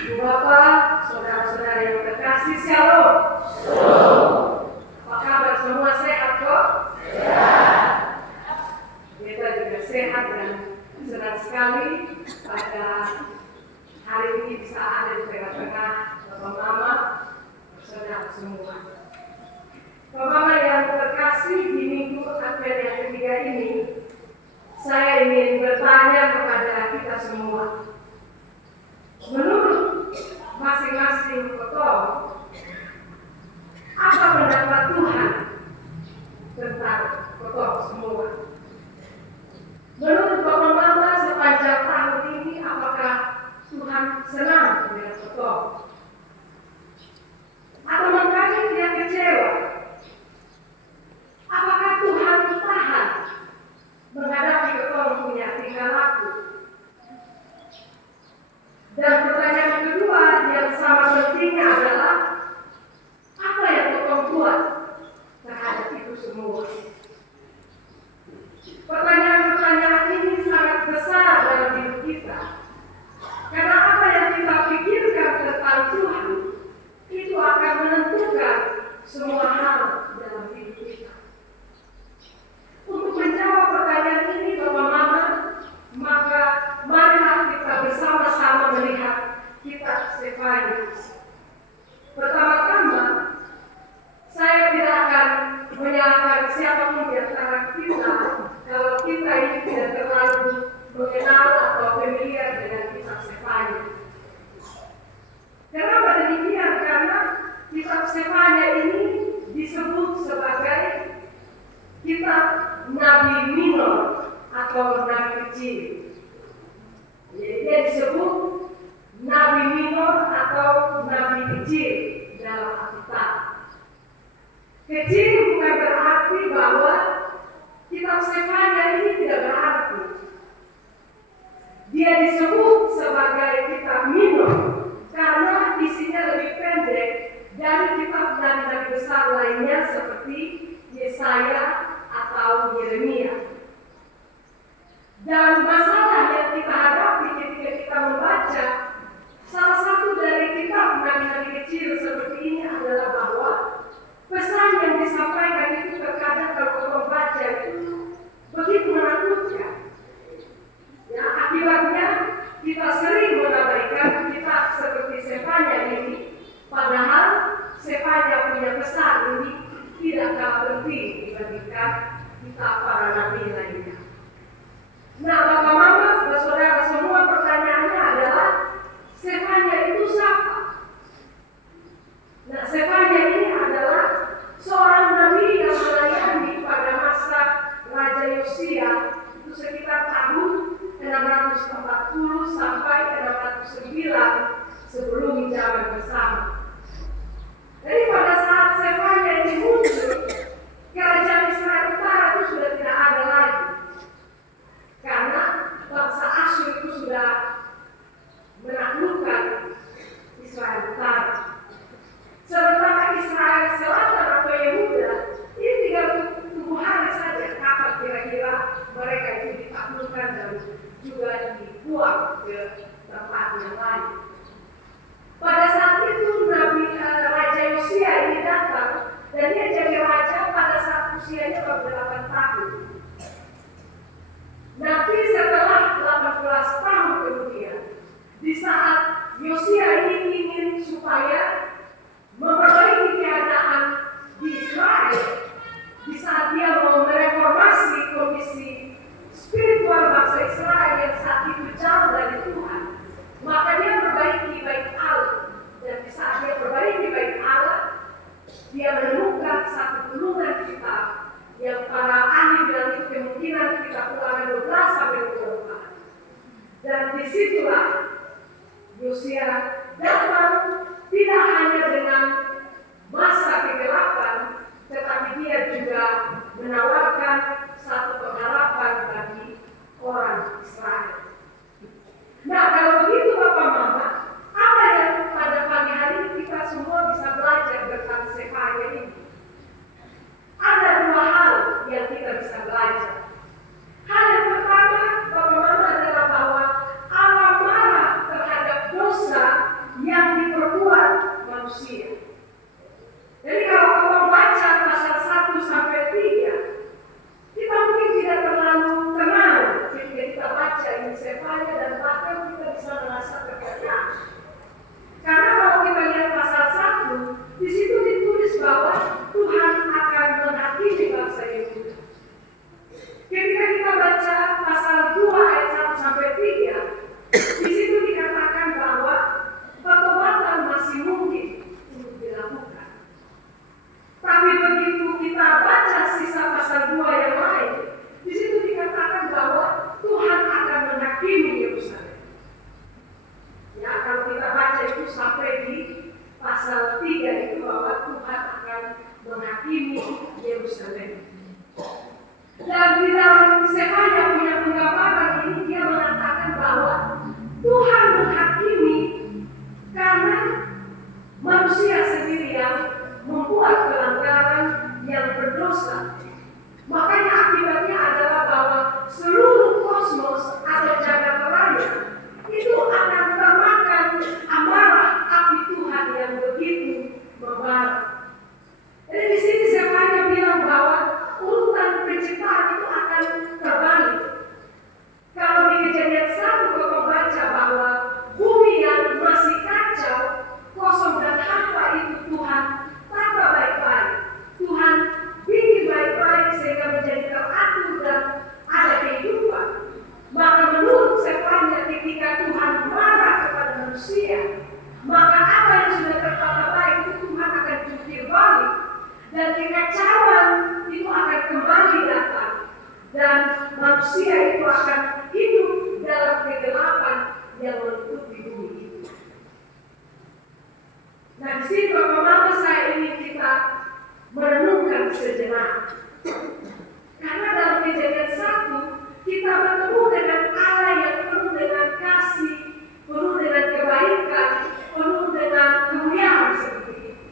Ibu Bapak, saudara-saudara yang terkasih, Shalom. Apa kabar semua, sehat kok? Sehat. Kita juga sehat dan senang sekali pada hari ini bisa ada di tengah-tengah Bapak Mama, saudara semua. Bapak Mama yang terkasih, di minggu Advent yang ketiga ini, saya ingin bertanya kepada kita semua. Menurut masing-masing ketua, apa pendapat Tuhan tentang ketua semua? Menurut Bapak Mama sepanjang tahun ini, apakah Tuhan senang dengan ketua? Atau mungkin dia kecewa? Apakah Tuhan tahan menghadapi ketua punya tingkah laku? Dan pertanyaan kedua yang sama pentingnya adalah apa yang Tuhan buat terhadap itu semua? Pertanyaan-pertanyaan ini sangat besar dalam hidup kita. Karena apa yang kita pikirkan tentang Tuhan itu akan menentukan semua hal dalam hidup kita. Untuk menjawab pertanyaan ini, Bapak Mama, maka marilah kita bersama-sama melihat kitab Sefanya. Pertama-tama, saya tidak akan menyalahkan siapapun di antara kita kalau kita ini tidak terlalu mengenal atau familiar dengan kitab Sefanya. Kenapa demikian? Karena kitab Sefanya ini disebut sebagai kitab Nabi Minor atau Nabi kecil. Jadi dia disebut Nabi Minor atau Nabi kecil dalam Alkitab. Kecil bukan berarti bahwa kitab Sefanya ini tidak berarti. Dia disebut sebagai kitab minor karena isinya lebih pendek dari kitab nabi-nabi besar lainnya seperti Yesaya atau Yeremia. Dan masalah yang kita hadapi ketika kita membaca salah satu dari kitab nabi-nabi kecil seperti ini adalah bahwa pesan yang disampaikan itu terkadang kalau kita membaca itu begitu menakutkan. Ya, akibatnya kita sering mengabaikan kitab seperti Sefanya ini, padahal Sefanya punya pesan ini tidak kalah penting dibandingkan kitab para nabi lainnya. Nah, Bapak Mama, saudara semua, pertanyaannya adalah Sefanya itu siapa? Nah, Sefanya ini adalah seorang nabi yang melayani pada masa Raja Yosia itu sekitar tahun 640 sampai 609 sebelum zaman bersama. Jadi pada saat Sefanya ini muncul, kerajaan Israel Utara itu sudah tidak ada lagi. Karena bangsa Asyur itu sudah menaklukkan Israel Utara. Sementara Israel Selatan atau Yehuda ini tinggal tunggu hari saja kapan kira-kira mereka itu ditaklukkan dan juga dibuang ke tempat yang lain. Pada saat itu Raja Yosia ini datang dan dia jadi raja pada saat usianya baru 8 tahun. Nanti setelah 18 tahun kemudian, di saat Yosia ini ingin supaya memperbaiki keadaan di Israel, di saat dia mau mereformasi kondisi spiritual bangsa Israel yang saat itu jauh dari Tuhan, maka dia perbaiki bait Allah. Dan di saat dia perbaiki bait Allah, dia menemukan satu gulungan kitab yang para ahli bilang itu kemungkinan kitab Ulangan 12 sampai 24. Dan disitulah Yosia datang tidak hanya dengan masa kegelapan, tetapi dia juga menawarkan satu pengharapan bagi orang Israel. Nah, kalau begitu Bapak Mama, apa yang pada pagi hari ini kita semua bisa belajar tentang Sefanya ini? Ada dua hal yang kita bisa belajar. Hal yang pertama, Bapak Mama, adalah bahwa Allah marah terhadap dosa manusia, maka apa yang sudah tertata baik itu Tuhan akan jungkir balik, dan kekacauan itu akan kembali datang, dan manusia itu akan hidup dalam kegelapan yang menutupi bumi itu. Nah, di sini Bapak Mama saya ingin kita merenungkan sejenak. Karena dalam Kejadian 1 kita bertemu dengan Allah yang penuh dengan kasih, penuh dengan kebaikan, penuh dengan kemuliaan seperti itu.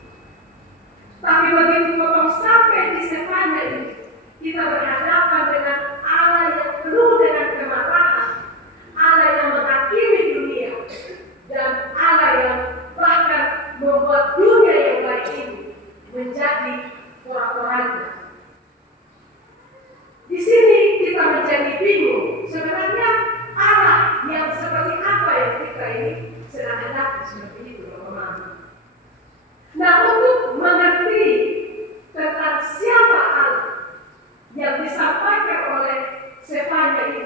Tapi begitu potong sampai di Sefanya ini, kita berhadapan dengan Allah yang penuh dengan kemarahan, Allah yang menghakimi dunia, dan Allah yang bahkan membuat dunia yang baik ini menjadi porak-poranda. Di sini kita menjadi bingung, sebenarnya Allah yang seperti apa yang kita ini sedang hadapi seperti itu, teman-teman. Nah, untuk mengerti tentang siapa Allah yang disampaikan oleh Sefanya ini,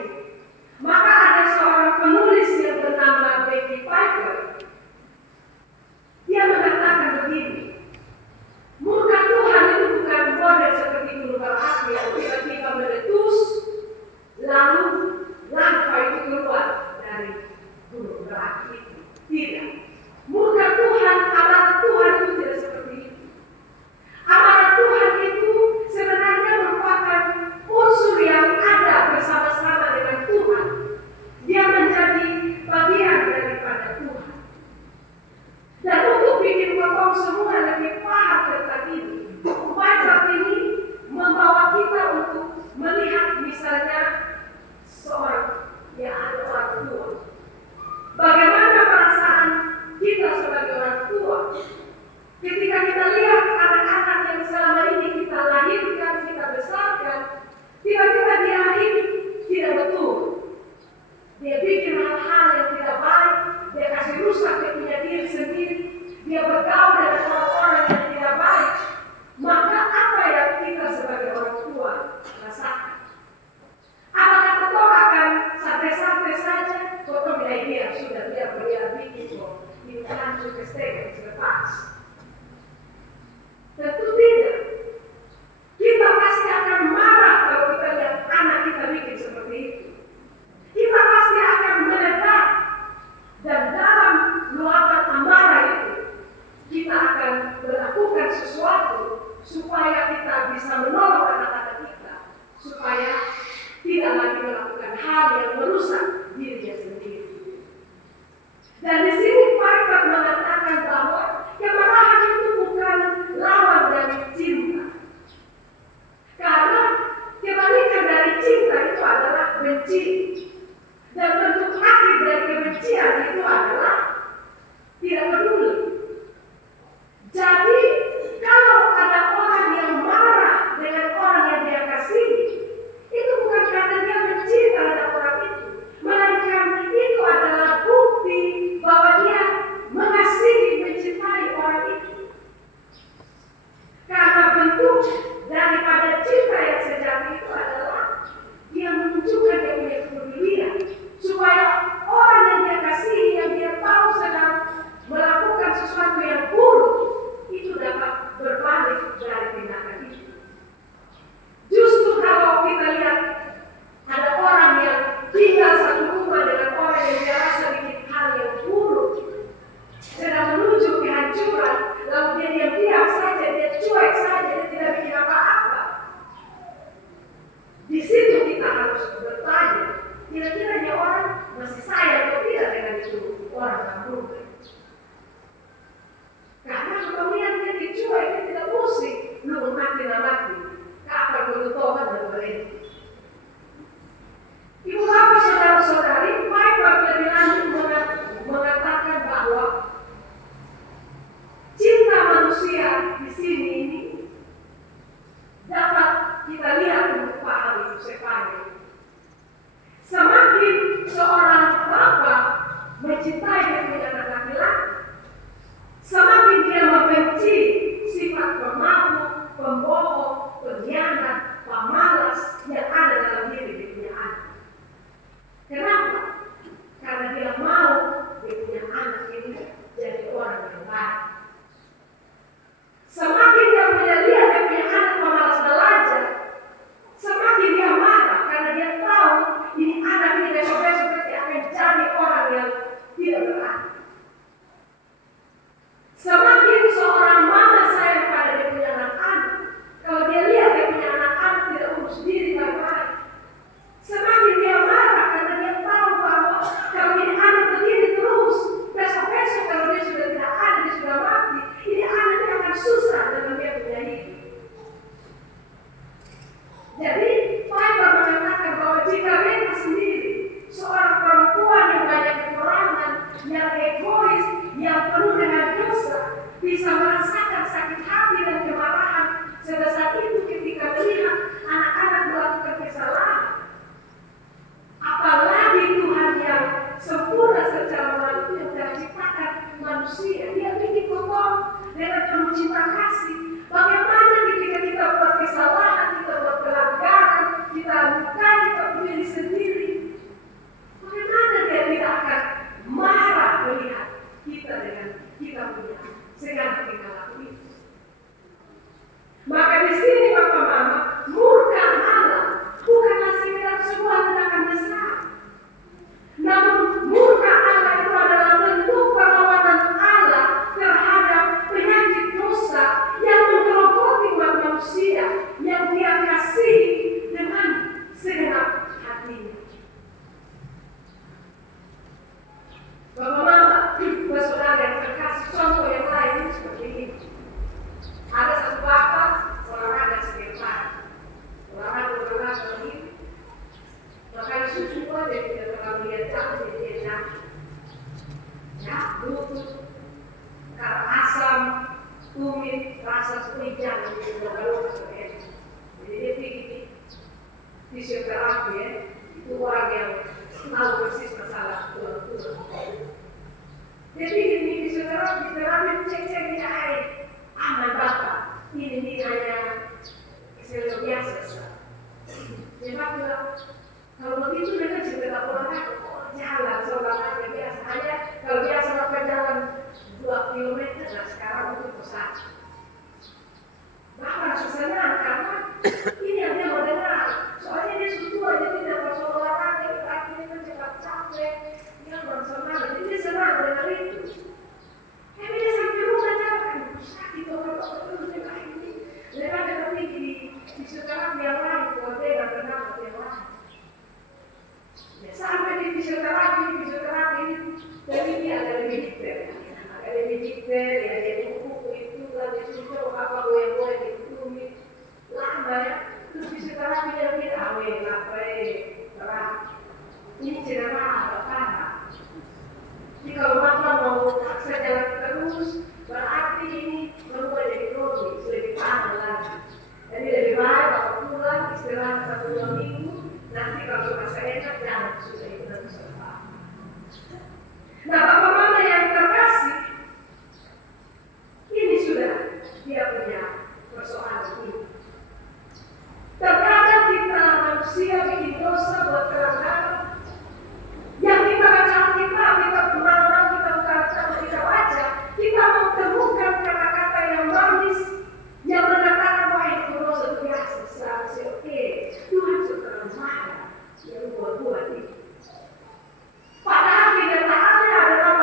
maka ada seorang penulis yang bernama Becky Piper. Dia mengatakan begini, murka Tuhan itu bukan model seperti gunung berapi yang tiba-tiba meletus, lalu lava itu keluar dari gunung berapi itu. Tidak. Murka Tuhan, amarah Tuhan itu tidak seperti itu. Amarah Tuhan itu sebenarnya merupakan unsur yang ada bersama-sama dengan Tuhan. Dia menjadi bagian daripada Tuhan. Dan untuk bikin potong semua lebih paham tentang ini, Bible ini membawa kita untuk melihat misalnya seorang yang ada orang tua. Bagaimana perasaan kita sebagai orang tua ketika kita lihat anak-anak yang selama ini kita lahirkan, kita besarkan, tiba-tiba dia hidup tidak betul. Dia bikin hal-hal yang tidak baik, dia kasih rusak dia punya diri sendiri, dia bergaul dengan orang-orang yang tidak baik. Maka apa yang kita sebagai orang tua rasakan? Apakah kita akan santai-santai saja? Kau bilang dia sudah dia bikin kok, ini hancur kesehatan selepas. Tentu tidak. Kita pasti akan marah kalau kita lihat anak kita bikin seperti itu. Kita pasti akan meledak, dan dalam luapan amarah itu kita akan melakukan sesuatu supaya kita bisa menolong anak-anak kita, supaya tidak lagi melakukan hal yang merusak dirinya sendiri. Dan di sini Piper mengatakan bahwa kemarahan itu bukan lawan dari cinta, karena kebalikan dari cinta itu adalah benci. Dan bentuk akhir dari kebencian itu adalah tidak peduli. Jadi, kalau ada orang yang marah dengan orang yang dia kasihi, itu bukan karena dia benci terhadap orang itu, melainkan itu adalah bukti bahwa dia mengasihi, mencintai orang itu. Karena bentuk daripada cinta yang sejati itu adalah dia menunjukkan dia punya kepedulian, supaya orang yang dia kasihi, yang dia tahu sedang melakukan sesuatu yang buruk, itu dapat berbalik dari tindakan itu. Justru kalau kita lihat ada orang yang tinggal satu rumah dengan orang yang dia rasa bikin hal yang buruk, sedang menuju kehancuran, lalu dia diam-diam saja, dia cuek saja, dia tidak bikin apa-apa. Di situ kita harus bertanya, kira-kira dia orang masih sayang atau tidak dengan itu orang yang buruk. Karena kemudian dia dicuek, dia tidak pusing, lu mati. Kapan perlu tobat dan berhenti? Ibu bapak saudara-saudari, Piper lebih lanjut mengatakan bahwa cinta manusia di sini ini dapat kita lihat untuk paham itu Sefanya. Semakin seorang bapak mencintai dia punya anak laki-laki, semakin dia membenci sifat pemabuk, pembohong, pengkhianat, pemalas yang ada dalam diri dia punya anak. Kenapa? Karena dia mau dia punya anak dengan penuh cinta kasih. Bagaimana ketika kita buat kesalahan, kita buat pelanggaran, kita lukai, kita diri sendiri, bagaimana dia tidak akan marah melihat kita dengan kita punya segala tingkah laku itu. Maka di sini Bapak Mama, murka Allah bukanlah sekedar sebuah tindakan besar, namun murka Allah itu adalah bentuk perlawanan Allah terhadap penyakit dosa yang menggerogoti umat manusia yang Dia kasihi dengan segenap hatinya. Bapak Mama, saudara yang terkasih, contoh yang lain seperti ini. Ada satu bapak, olahraga setiap hari. Olahraga ini. Makan susu aja tidak terlalu lihat jauh, jadi dia jatuh. Ya, lutut, karena asam, tumit, rasa seperti jangan di luka-luka seperti itu. Jadi dia pergi fisioterapi ya, itu orang yang tahu persis masalah tulang-tulang. Dia pergi fisioterapi cek-cek dia air. Aman Bapak, ini hanya sel biasa. Dia bilang, kalau begitu mereka juga tak olahraga, jalan olahraga biasa. Hanya kalau biasa lakukan jalan 2 kilometer, nah sekarang itu pesat. Bapak susahnya karena ini yang dia mau dengar. Soalnya dia sudah tua, jadi tidak bisa olahraga, akhirnya kan cepat capek, dia bersama, jadi dia senang dengar itu. Tapi dia sampai rumah jalan, sakit orang-orang itu dia ini. Mereka ada pergi di sekarang yang lain, kalau dia tidak kenal yang lain. Ya, sampai di fisioterapi ini, jadi dia ada lebih detail, ya dia buku itu, dan dia suruh apa boleh ditumit, lama ya. Terus fisioterapi dia bilang, terang, ini cedera apa? Jadi kalau Bapak mau paksa jalan terus, berarti ini berubah jadi kronis, lebih parah lagi. Jadi lebih baik Bapak pulang, istirahat 1-2 minggu, nanti kalau sudah enak, jangan sudah itu nanti selesai. Nah, Bapak Mama yang terkasih, ini sudah dia punya persoalan ini. Terkadang kita manusia bikin dosa buat pelanggaran yang kita baca Alkitab, kita benar-benar kita baca, kita mau temukan kata-kata yang manis yang mengatakan bahwa itu dosa biasa, seharusnya oke. Tuhan sudah marah yang buat itu. Padahal kenyataannya adalah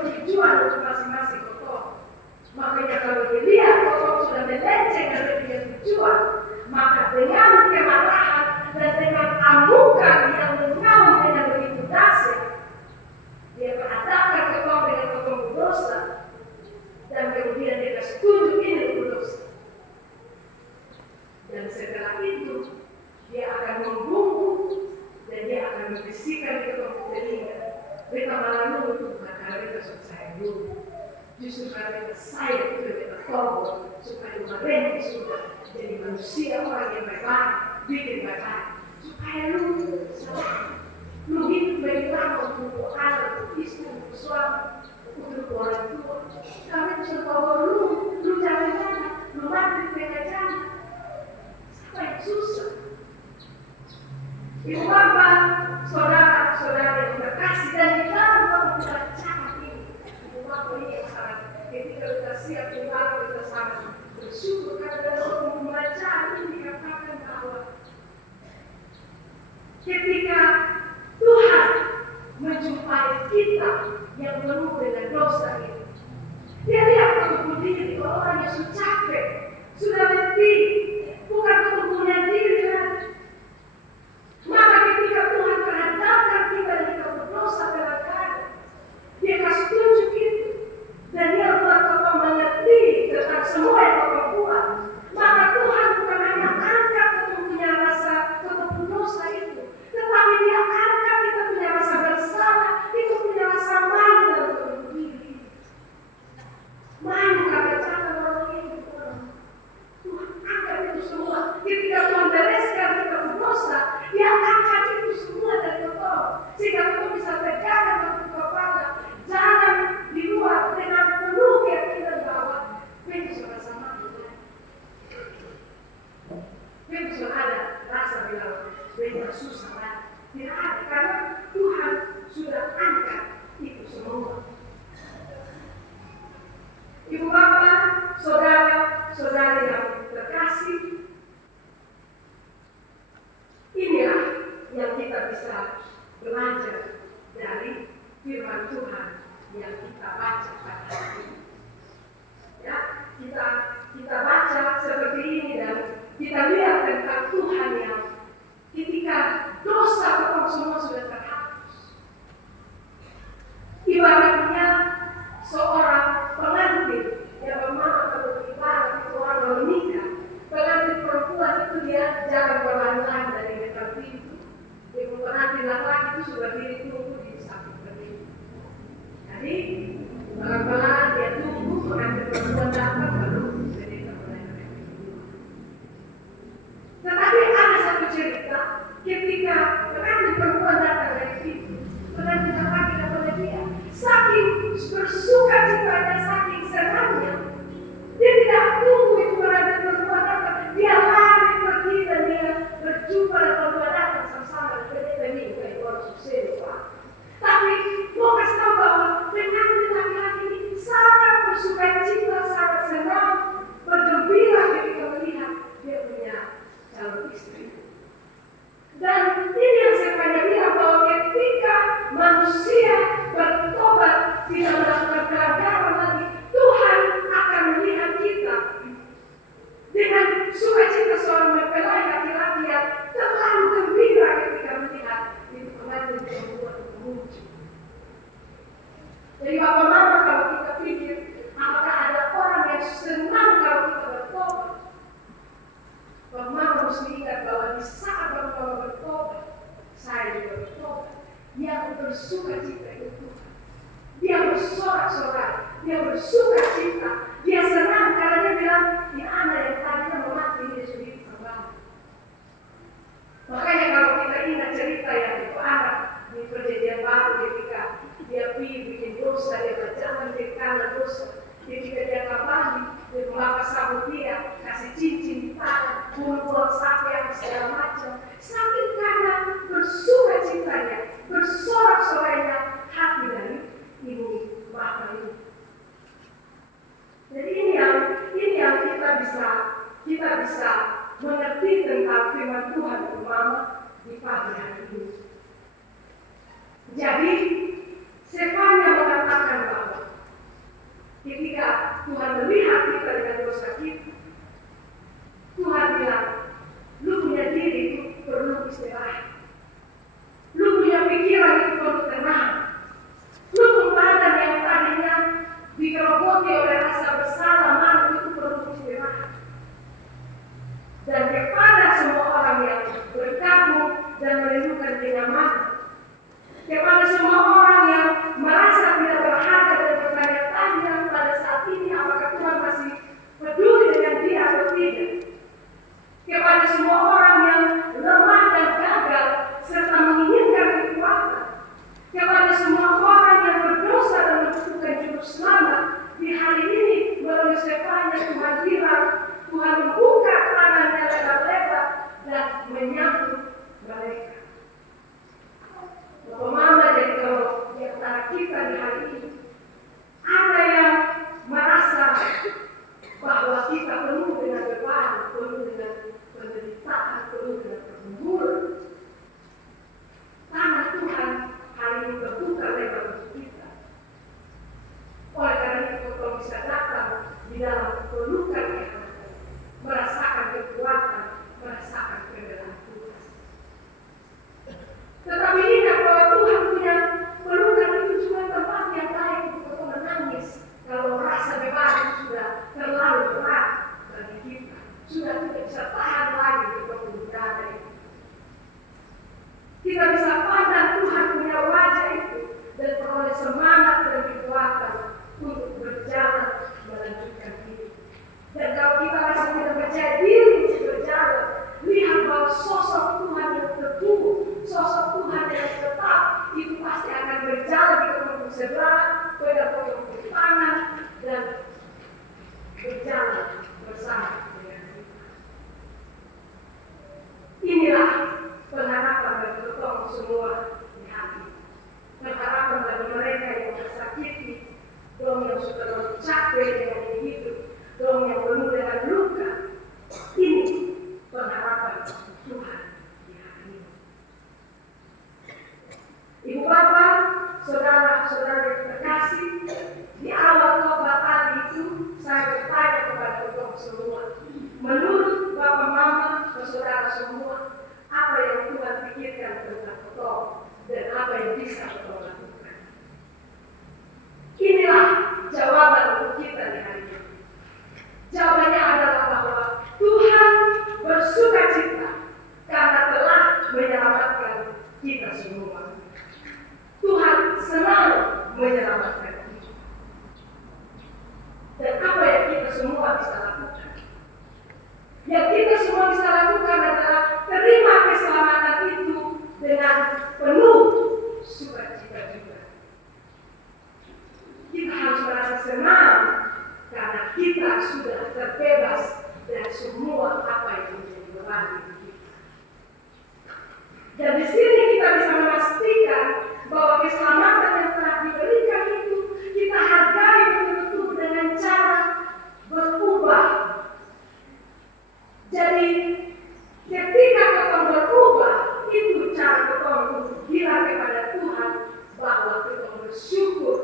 punya tujuan untuk masing-masing potong. Makanya kalau dilihat potong sudah melenceng dari punya tujuan, maka dengan kemarahan dan dengan amukan yang mengaum dengan begitu dahsyat, dia berhadapan potong dengan potong berdosa, dan kemudian dia kasih tunjuk ini berdosa. Dan setelah itu dia akan membungkuk dan dia akan membisikkan di potong telinga, "Beta malah dulu bukan karena beta saya dulu, justru karena saya itu beta tolong supaya mereka sudah jadi manusia orang yang baik-baik, bikin baik-baik, supaya lu hidup baik-baik untuk anak, untuk istri, untuk suami, untuk orang tua. Kami sudah bawa lu jangan-jangan, lu mati mereka jangan. Siapa yang susah? Ibu bapak, saudara-saudara yang terkasih, dan di dalam waktu bacaan ini, ibu bapak ini yang sangat, ketika kita siap kembali, kita sangat bersyukur karena dalam waktu pembacaan ini dikatakan bahwa ketika Tuhan menjumpai kita yang penuh dengan dosa ini, dia lihat tubuh diri orang yang sudah capek, sudah letih, bukan tubuhnya diri lagi. Maka ketika Tuhan menghadapkan kita dan kita berdosa kadang-kadang, dia kasih tunjuk itu, dan dia buat kita mengerti tentang semua yang kita buat. Maka Tuhan bukan hanya angkat kita punya rasa kita berdosa itu, tetapi dia angkat kita punya rasa bersalah, kita punya rasa malu dalam tubuh diri. Malu karena jangan orang ini Tuhan angkat itu semua. Ketika Tuhan bereskan kita berdosa, dia angkat itu semua dari kita, sehingga kita bisa tegakkan waktu kepala, jalan di luar dengan penuh keyakinan bahwa kita sama-sama Tuhan. Kita sudah ada rasa bilang kita susah lagi. Tidak ada, karena Tuhan sudah angkat itu semua. Ibu bapak, saudara-saudari yang terkasih, inilah yang kita bisa belajar dari firman Tuhan yang kita baca pada hari ini. Ya, kita baca seperti ini dan kita lihat tentang Tuhan yang ketika dosa orang semua sudah terhapus. Ibaratnya seorang pengantin yang bermakna kalau ibarat itu orang menikah, pengantin perempuan itu dia jangan berlari-lari dari dekat pintu. Ibu pengantin laki-laki itu sudah diri tunggu di samping pintu. Jadi pelan-pelan dia tunggu pengantin perempuan datang baru cerita mulai. Tetapi ada satu cerita ketika pengantin perempuan datang dari pintu, pengantin laki-laki kepada dia, saking bersuka citanya, saking senangnya, dia tidak tunggu itu pengantin perempuan datang, dia lari pergi dan dia berjumpa dengan perempuan datang sama-sama dan ini kayak orang sukses. Tapi mau kasih tahu bahwa pengantin laki-laki ini sangat bersuka cita, sangat senang, bergembira ketika melihat dia punya calon istri. Dan ini yang saya banyak bilang bahwa ketika manusia bertobat tidak melakukan pelanggaran lagi, Tuhan akan melihat kita dengan sukacita seorang mempelai laki-laki yang terlalu gembira ketika melihat itu pengantin perempuan itu muncul. Jadi bapak mama kalau kita pikir apakah ada orang yang senang kalau kita bertobat, bapak mama harus ingat bahwa di saat bapak mama bertobat, saya juga bertobat, yang bersuka cita itu Tuhan. Dia bersorak-sorai, dia bersuka cita, dia senang karena dia bilang, ini anak yang tadinya mau mati, dia sudah kembali. Makanya kalau kita ingat cerita yang itu anak di perjanjian baru ketika dia pergi bikin dosa, dia berjalan di kanan dosa, ketika dia kembali, dia memakai sabut dia, kasih cincin di tangan, bunuh sapi yang segala macam. Saking karena bersuka citanya, bersorak-sorainya hati dari ibu bapak ini. Jadi ini yang kita bisa mengerti tentang firman Tuhan terutama di pagi hari ini. Jadi Stefania mengatakan bahwa senang karena kita sudah terbebas dari semua apa yang menjadi beban hidup kita. Dan di sini kita bisa memastikan bahwa keselamatan yang telah diberikan itu kita hargai betul-betul dengan cara berubah. Jadi ketika kita berubah, itu cara kita untuk bilang kepada Tuhan bahwa kita bersyukur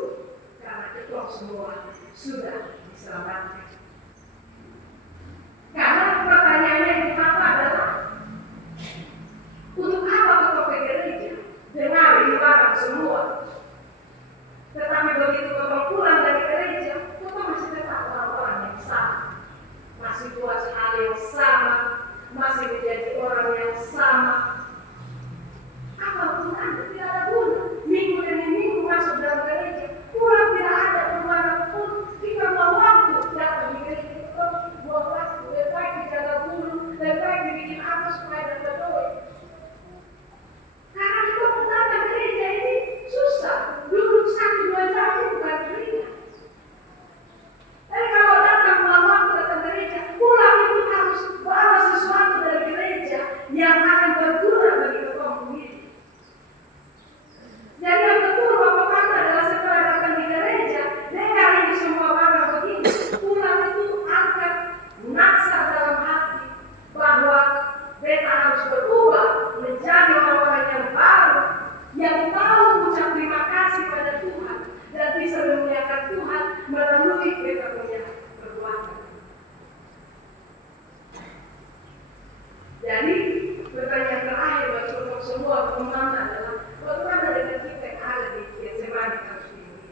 karena kita semua sudah diselamatkan. Karena pertanyaannya yang pertama adalah, untuk apa kita ke gereja? Dengar ibarat semua. Tetapi begitu kita pulang dari gereja, kita masih tetap orang-orang yang sama. Masih buat hal yang sama, masih menjadi orang yang sama. Apa gunanya? Tidak ada guna. Minggu demi minggu masuk dalam gereja, pulang tidak ada perubahan pun. Kita mau waktu datang di gereja, kita buang waktu. Lebih baik dijaga bulu, lebih baik dibikin apa supaya dapat doa. Karena kita datang gereja ini susah. Duduk 1-2 jam itu bukan ringan. Tapi kalau datang pulang waktu datang gereja, pulang itu harus bawa sesuatu dari gereja yang akan berguna bagi kita sendiri. Jadi yang betul Bapak kata adalah setelah datang di gereja, dengar ini semua barang begini. Pulang itu angkat naksa dalam hati bahwa beta harus berubah menjadi orang-orang yang baru, yang tahu ucap terima kasih pada Tuhan dan bisa memuliakan Tuhan melalui beta punya perbuatan. Jadi pertanyaan terakhir bagi untuk semua teman-teman adalah, bagaimana dengan kita yang ada di Getsemani kasus ini?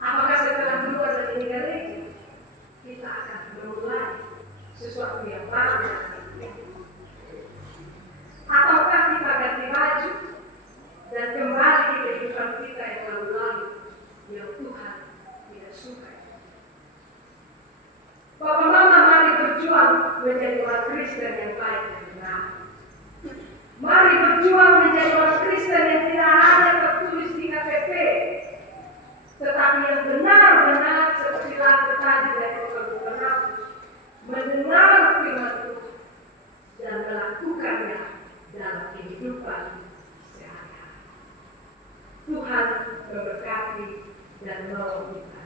Apakah setelah keluar dari gereja kita akan memulai sesuatu yang baru? Ataukah kita ganti baju dan kembali ke kehidupan kita yang lalu-lalu yang Tuhan tidak suka? Bapak Mama, mari berjuang menjadi orang Kristen yang baik dan benar. Mari berjuang menjadi orang Kristen yang tidak ada tertulis di KTP, tetapi yang benar-benar seperti lagu tadi dari Bapak mendengar firman Tuhan dan melakukannya dalam kehidupan sehari-hari. Tuhan memberkati dan menolong kita.